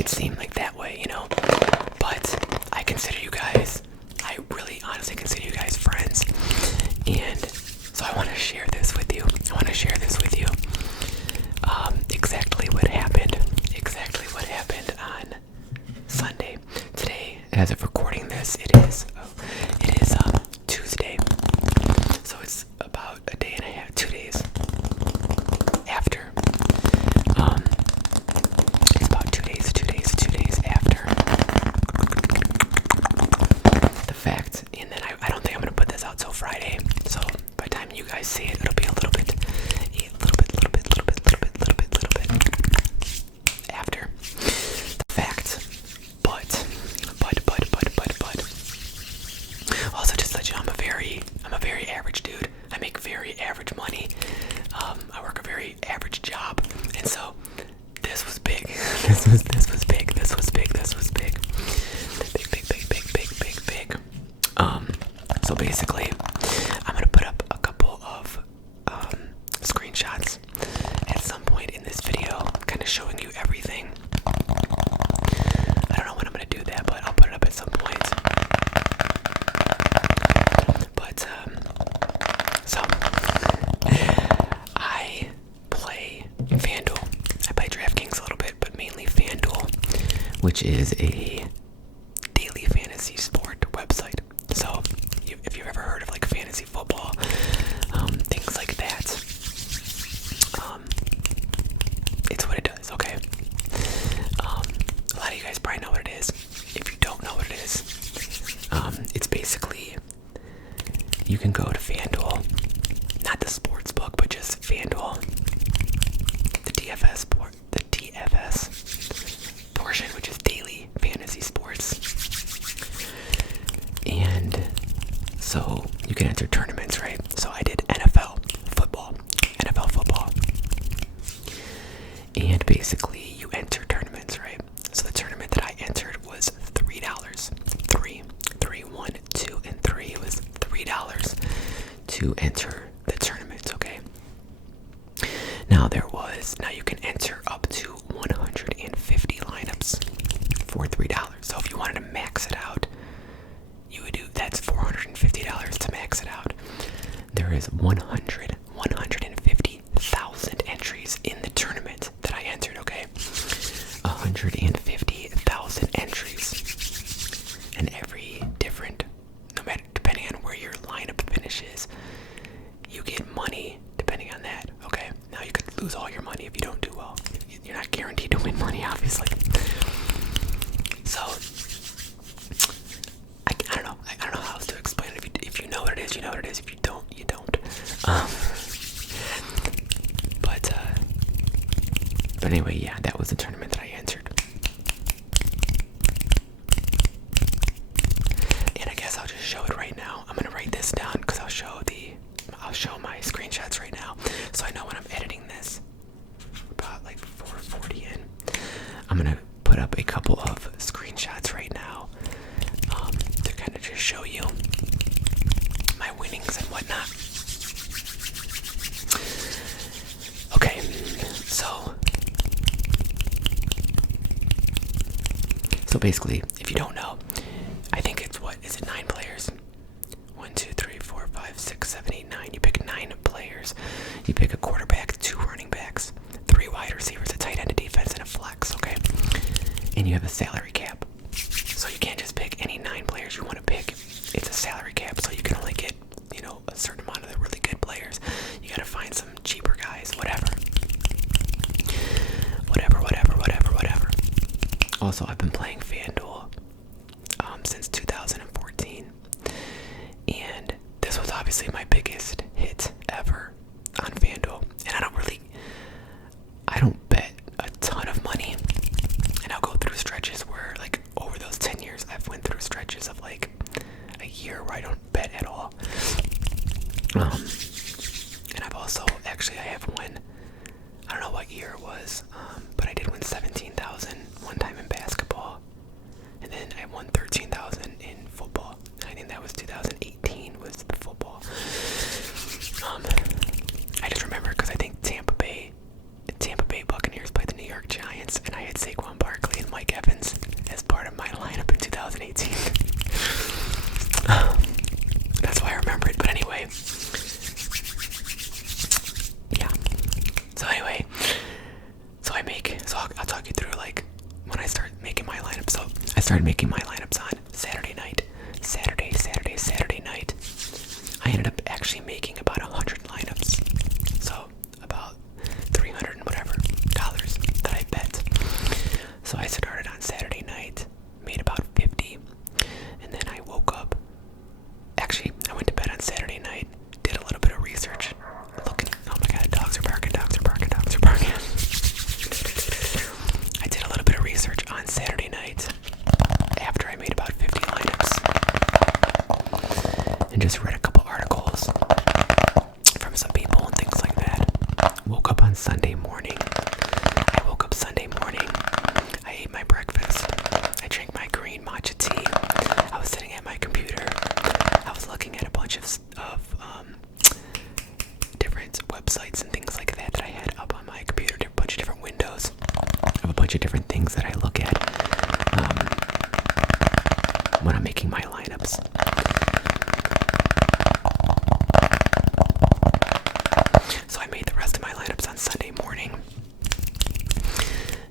it seem like that way, you know. But I really honestly consider you guys friends, and so I want to share this with you. Exactly what happened on Sunday. Today, as of recording this, it is Tuesday. So it's about a day and a half, 2 days after. It's about 2 days after the fact. And then I don't think I'm gonna put this out till Friday. So by the time you guys see it, it'll be a little bit after the fact. But also, just to let you know, I'm a very average dude. I make very average money. I work a very average job, and so this was big. This was big. Big. So basically, I'm gonna put up a couple of screenshots at some point in this video, kind of showing you everything. I don't know when I'm gonna do that, but I'll put it up at some point. But so I play FanDuel. I play DraftKings a little bit, but mainly FanDuel, which is a daily fantasy sport website. So if you've ever heard of like fantasy football, things like that, it's what it does, okay? A lot of you guys probably know what it is. If you don't know what it is, it's basically, you can go to FanDuel, not the sports book, but just FanDuel, the DFS portion, which is daily fantasy sports. And so you can enter tournaments, right? So I did NFL football. And basically you enter tournaments, right? So the tournament that I entered was $3. 1, 2, and 3. It was $3 to enter the tournament, okay? Now you can enter up to 150 lineups for $3. So if you wanted to max it out, you would do, that's $450 to max it out. There is 150,000 entries in the tournament that I entered, okay? 150,000 entries. And every different, depending on where your lineup finishes, you get money depending on that, okay? Now you could lose all your money if you don't do well. You're not guaranteed to win money, obviously. So I don't know how else to explain it. If you know what it is, you know what it is. If you don't, you don't. But anyway, yeah, that was the tournament that I entered. And I guess I'll just show it right now. I'm gonna write this down because I'll show my screenshots right now, so I know when I'm editing this. About like 4:40 in. I'm gonna put up a couple of screenshots right now, to kind of just show you my winnings and whatnot. Okay, so basically, if you don't know, I think it's 9 players? 1, 2, 3, 4, 5, 6, 7, 8, 9. You pick 9 players. You pick a quarterback, 2 running backs, 3 wide receivers, a tight end, a defense, and a flex, okay? And you have a salary cap. So you can't just pick any 9 players you want to pick. It's a salary cap, so you can only get, a certain amount of the really good players. You gotta find some cheaper guys, whatever. Also, I've been playing FanDuel since 2014, and this was obviously my biggest hit ever on FanDuel. And I don't bet a ton of money, and I'll go through stretches where, like, over those 10 years, I've went through stretches of like a year where I don't bet at all. And I've also, actually, I have one, I don't know what year it was, but I did win $17,000 one time in basketball, and then I won $13,000 in football. I think that was 2018 was the football. I just remember because I think Tampa Bay Buccaneers played the New York Giants, and I had Saquon Barkley and Mike articles from some people and things like that. Woke up on Sunday morning. I woke up Sunday morning. I ate my breakfast. I drank my green matcha tea. I was sitting at my computer. I was looking at a bunch of different websites and things like that I had up on my computer. A bunch of different windows of a bunch of different things that I look at when I'm making my lineups. So I made the rest of my lineups on Sunday morning.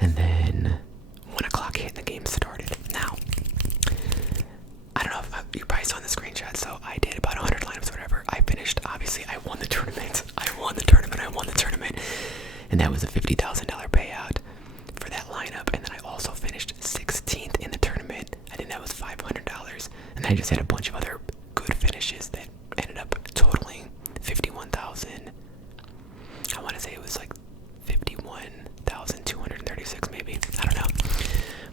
And then 1 o'clock hit and the game started. Now, I don't know if you probably saw in the screenshot, so I did about 100 lineups or whatever. I finished, obviously, I won the tournament. And that was a $50,000 payout for that lineup. And then I also finished 16th in the tournament. I think that was $500. And then I just had a bunch of other good finishes that ended up totaling 51,000. I want to say it was like 51,236 maybe. I don't know.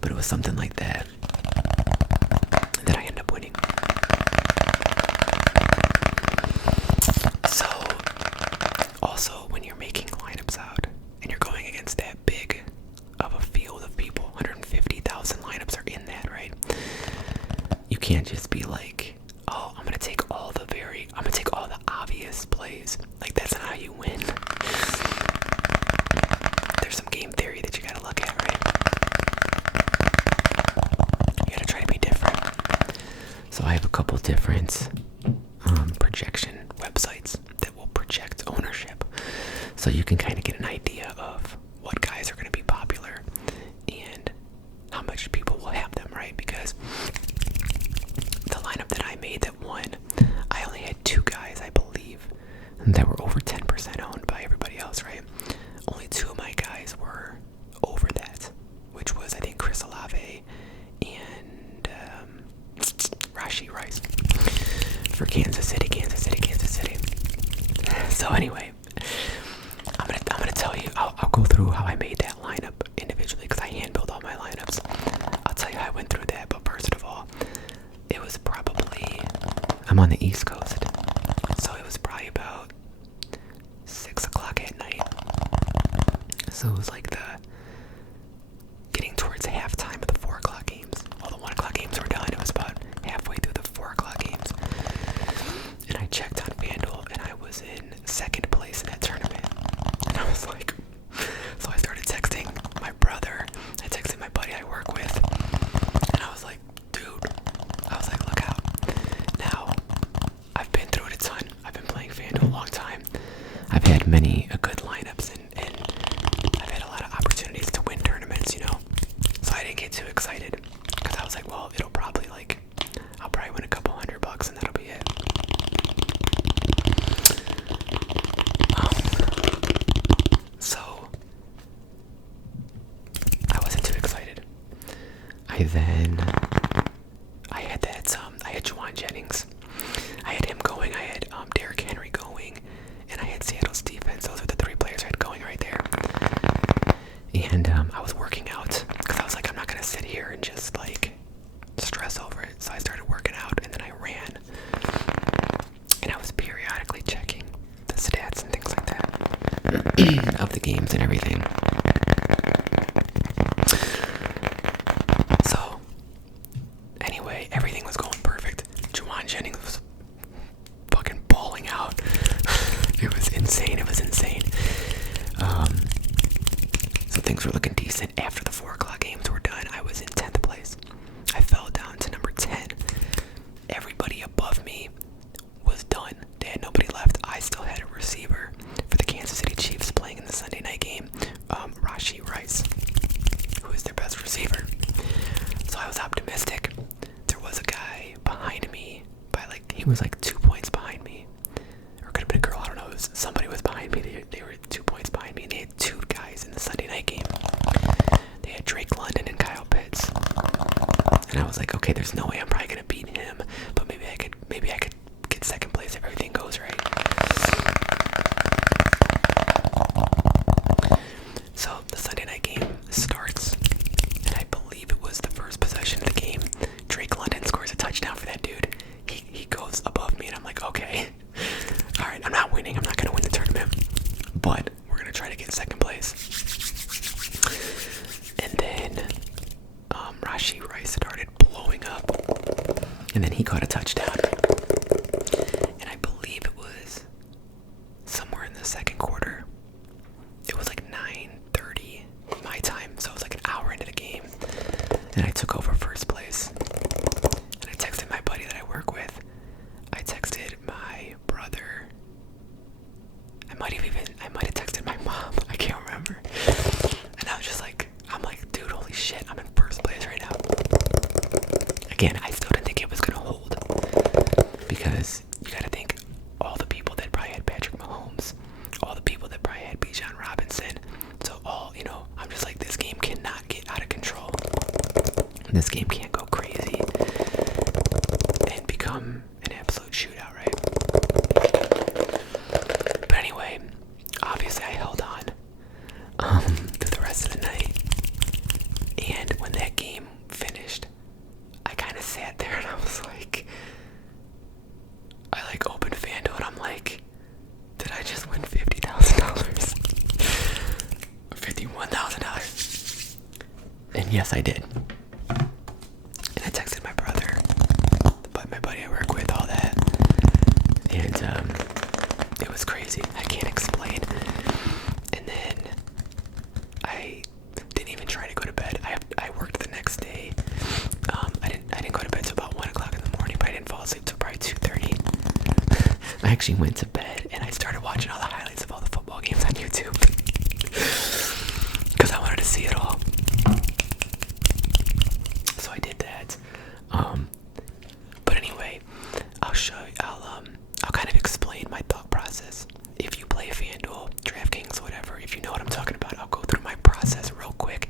But it was something like that that I ended up winning. So, also when you're making lineups out and you're going against that big of a field of people, 150,000 lineups are in that, right? You can't just be like, oh, I'm gonna take all the obvious plays. Like, that's not how you win. There's some game theory that you gotta look at, right? You gotta try to be different. So I have a couple different projection websites that will project ownership, so you can kind of get an idea of what guys are going to be popular and how much people will have them, right? Because the lineup that I made that won, I only had 2 guys, I believe, that were over 10% owned by everybody else, right? Only 2 of my guys were over that, which was, I think, Chris Olave and Rashee Rice for Kansas City. So anyway, I'm gonna tell you. I'll go through how I made that lineup individually because I hand built all my lineups. I'll tell you how I went through that. But first of all, it was probably, I'm on the East Coast, so it was probably about 6 o'clock at night. So it was like getting towards halftime of the 4 o'clock games. All the 1 o'clock games were done. It was about halfway through the 4 o'clock games. And I checked on FanDuel and I was in 2nd place in that tournament. And I was like, so I started texting my brother. I texted my buddy I work with. And I was like, dude, look out. Now, I've been through it a ton. I've been playing FanDuel a long time. I've had many good lineups and I've had a lot of opportunities to win tournaments, you know. So I didn't get too excited because I was like, well, it'll probably I'll probably win a couple $100 and that'll be it. So I wasn't too excited. I had Juwan Jennings. I had him going. I had Derrick Henry going, and I had Seattle's defense. Those are the 3 players I had going right there. And I was working out because I was like, I'm not gonna sit here and just stress over it. So I started working out, and then I ran, and I was periodically checking the stats and things like that of the games and everything. So anyway, everything was going perfect. Juwan Jennings was fucking balling out. It was insane. So things were looking decent. After the 4 o'clock games were done, I was in 10th place. I fell down to number 10. Everybody above me was done. They had nobody left. I still had a receiver for the Kansas City Chiefs playing in the Sunday night game, Rashee Rice, who is their best receiver. So I was optimistic. There was a guy behind me by he was 2 points behind me. Or it could have been a girl, I don't know. Somebody was behind me. They were 2 points behind me, and they had 2 guys in the Sunday night game. They had Drake London and Kyle Pitts. And I was like, okay, there's no way I'm probably gonna beat him, but maybe I could get 2nd place if everything goes right. So the Sunday night game starts, and I believe it was the first possession of the game. Drake London scores a touchdown for that dude. He goes above me, and I'm like, okay, like, did I just win $50,000? $51,000. And yes, I did. And I texted my brother, but my buddy I work with, all that. And it was crazy. I can't explain. And then I didn't even try to go to bed. I worked the next day. I didn't go to bed till about 1 o'clock in the morning, but I didn't fall asleep till probably 2:30. I actually went to bed and I started watching all the highlights of all the football games on YouTube because I wanted to see it all. So I did that. But anyway, I'll kind of explain my thought process. If you play FanDuel, DraftKings, whatever, if you know what I'm talking about, I'll go through my process real quick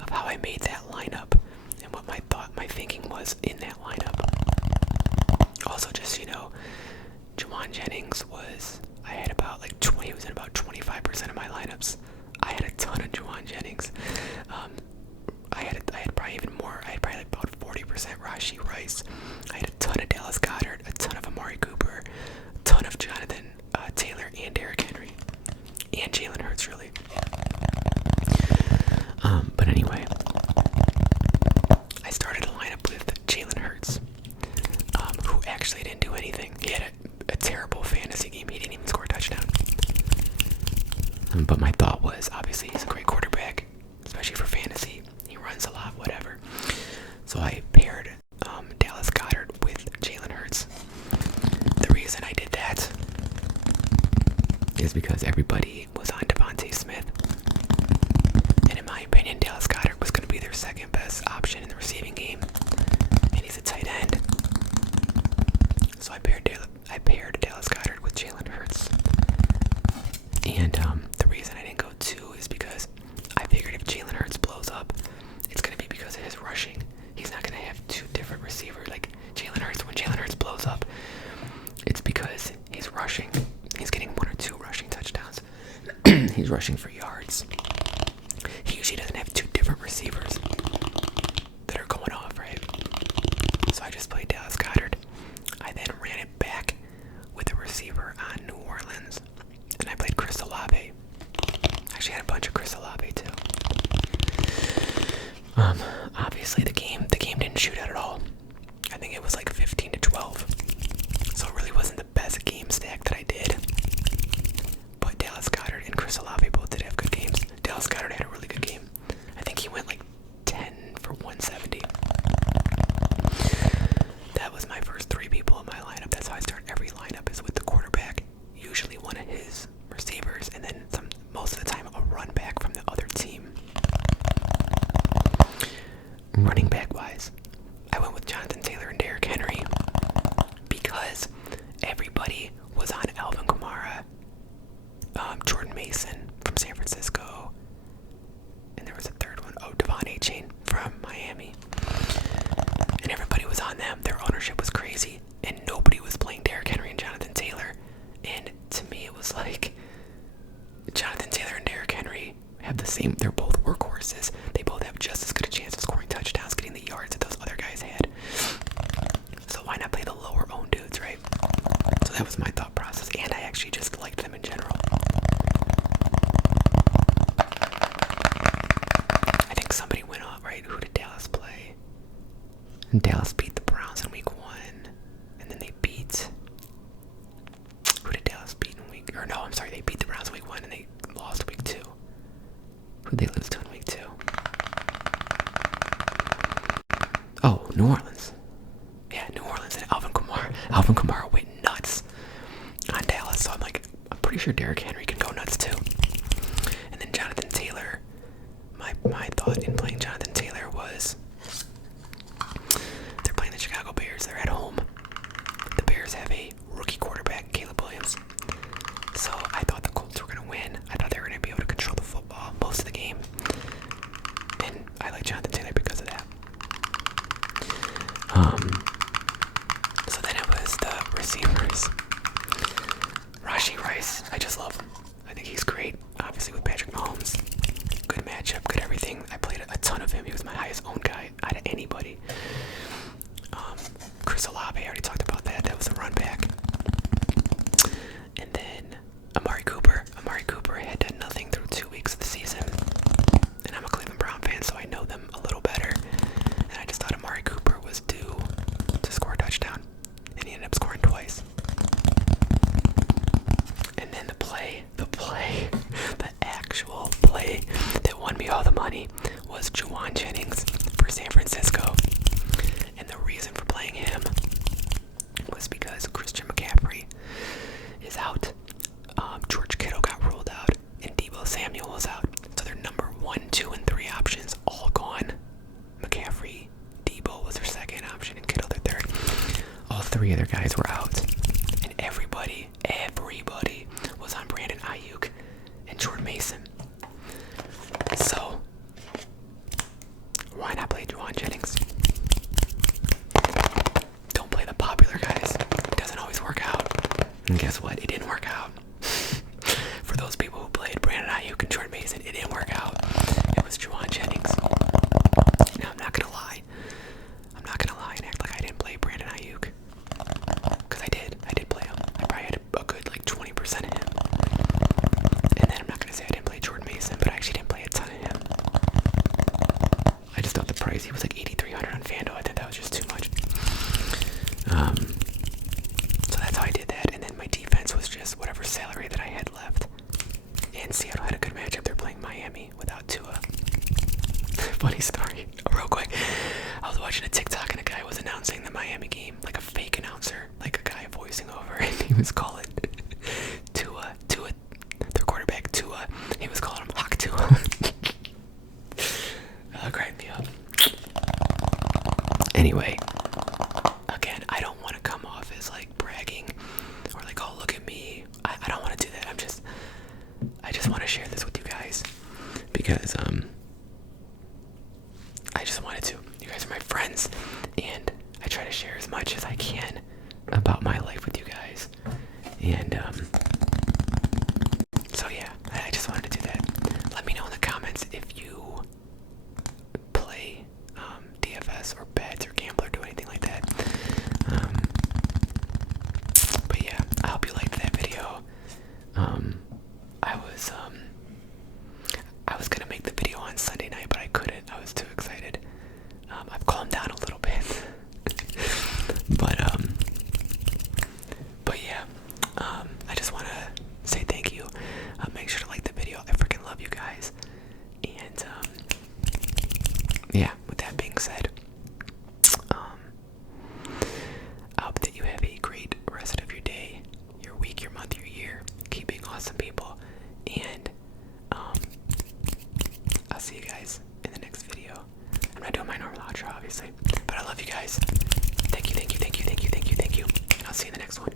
of how I made that lineup and what my thinking was in that lineup. Also, just, Juwan Jennings I had about like 20, he was in about 25% of my lineups. I had a ton of Juwan Jennings. I had probably even more. I had probably like about 40% Rashee Rice. I had a ton of Dallas Goedert, a ton of Amari Cooper, a ton of Jonathan Taylor and Derrick Henry, and Jalen Hurts, really. But anyway, I started a lineup with Jalen Hurts, who actually didn't do anything. He had a terrible fantasy game. He didn't even score a touchdown. But my thought was, obviously, he's a great quarterback, especially for fantasy. He runs a lot, whatever. So I paired Dallas Goedert with Jalen Hurts. The reason I did that is because everybody was on Devontae Smith. And in my opinion, Dallas Goedert was going to be their second best option in the receiving game. And he's a tight end. So I paired Dallas Goedert with Jalen Hurts. And the reason I didn't go 2 is because I figured if Jalen Hurts blows up, it's going to be because of his rushing. He's not going to have 2 different receivers. Like when Jalen Hurts blows up, it's because he's rushing. He's getting 1 or 2 rushing touchdowns. He's rushing for yards. He usually doesn't have 2 different receivers that are going off, right? So I just played Dallas Goedert. I then ran it back with a receiver on New Orleans. And I played Chris Olave. Actually had a bunch of Chris Olave too. Obviously the game didn't shoot out at all. I think it was like 15-12. So it really wasn't the best game stack that I did. But Dallas Goedert and Chris Olave both did have good games. Dallas Goedert had a really good game. I think he went like 10 for 170. That was my first 3 people in my lineup. That's how I start every lineup, is with the quarterback. Usually one of his receivers, and then most of the time a run back from the other team. Running back wise, I went with Jonathan Taylor and Derrick Henry because everybody was on Alvin Kamara, Jordan Mason from San Francisco, and there was a third one, Devon A-Chain from Miami. And everybody was on them. Their ownership was crazy, and nobody was playing Derrick Henry and Jonathan Taylor. And to me, it was like, Jonathan Taylor and Derrick Henry have the same, they're both workhorses. They both have just as good a chance of scoring touchdowns, getting the yards that those other guys had. So why not play the lower owned dudes, right? So that was my thought process, and I actually just liked them in general. I think somebody went off, right? Who did Dallas play? And Dallas beat the Browns in week 1, and then they beat, who did Dallas beat in week, or no, I'm sorry, they beat the Browns in week 1 and they lost week 2. Who did they lose to in week 2? Oh, New Orleans. Yeah, New Orleans and Alvin Kamara. Alvin Kamara went nuts on Dallas, so I'm pretty sure Derrick Henry can go nuts too. And then Jonathan Taylor, my thought in playing Jonathan Taylor was, they're playing the Chicago Bears. They're at home. The Bears have a rookie quarterback, Caleb Williams. So I thought the Colts were going to win. I thought they were going to be able to control the football most of the game. And I like Jonathan Taylor because of that. So then it was the receivers. Rashee Rice, I just love him. everybody was on Brandon Ayuk and Jordan Mason. So why not play Juwan Jennings? Don't play the popular guys. It doesn't always work out. And guess what? It didn't work out. For those people who played Brandon Ayuk and Jordan Mason, it didn't work out. It was Juwan Jennings. Now I'm not gonna lie. I'm not gonna lie and act like I didn't play Brandon Ayuk. Because I did. I did play him. I probably had a good like 20% of him. And then I'm not gonna say I didn't play Jordan Mason, but I actually didn't play a ton of him. I just thought the price, he was like $8,300 on FanDuel. I thought that was just too much. So that's how I did that. And then my defense was just whatever salary that I had left. And Seattle had a good matchup. They're playing Miami without Tua. Funny story, real quick. I was watching a TikTok and a guy was announcing the Miami game, like a fake announcer, like a guy voicing over, and he was calling Tua, their quarterback Tua. He was calling him Hawk Tua. Cracked me up. Anyway, again, I don't want to come off as like bragging or like, oh, look at me. I don't want to do that. I just want to share this with you guys because I just wanted to. You guys are my friends, and I try to share as much as I can about my life with you guys. And so yeah, I just wanted to do that. Let me know in the comments if you play DFS or bets or gamble or do anything like that. But yeah, I hope you liked that video. I was gonna make the video on Sunday night, but I couldn't. I was too excited. I've calmed down a little bit. but yeah, I just want to say thank you. Make sure to like the video. I freaking love you guys. And yeah, with that being said, I hope that you have a great rest of your day, your week, your month, your year. Keep being awesome people. And I'll see you guys in the next video. I'm not doing my normal outro, obviously, but I love you guys. Thank you, thank you, thank you, thank you, thank you, thank you. And I'll see you in the next one.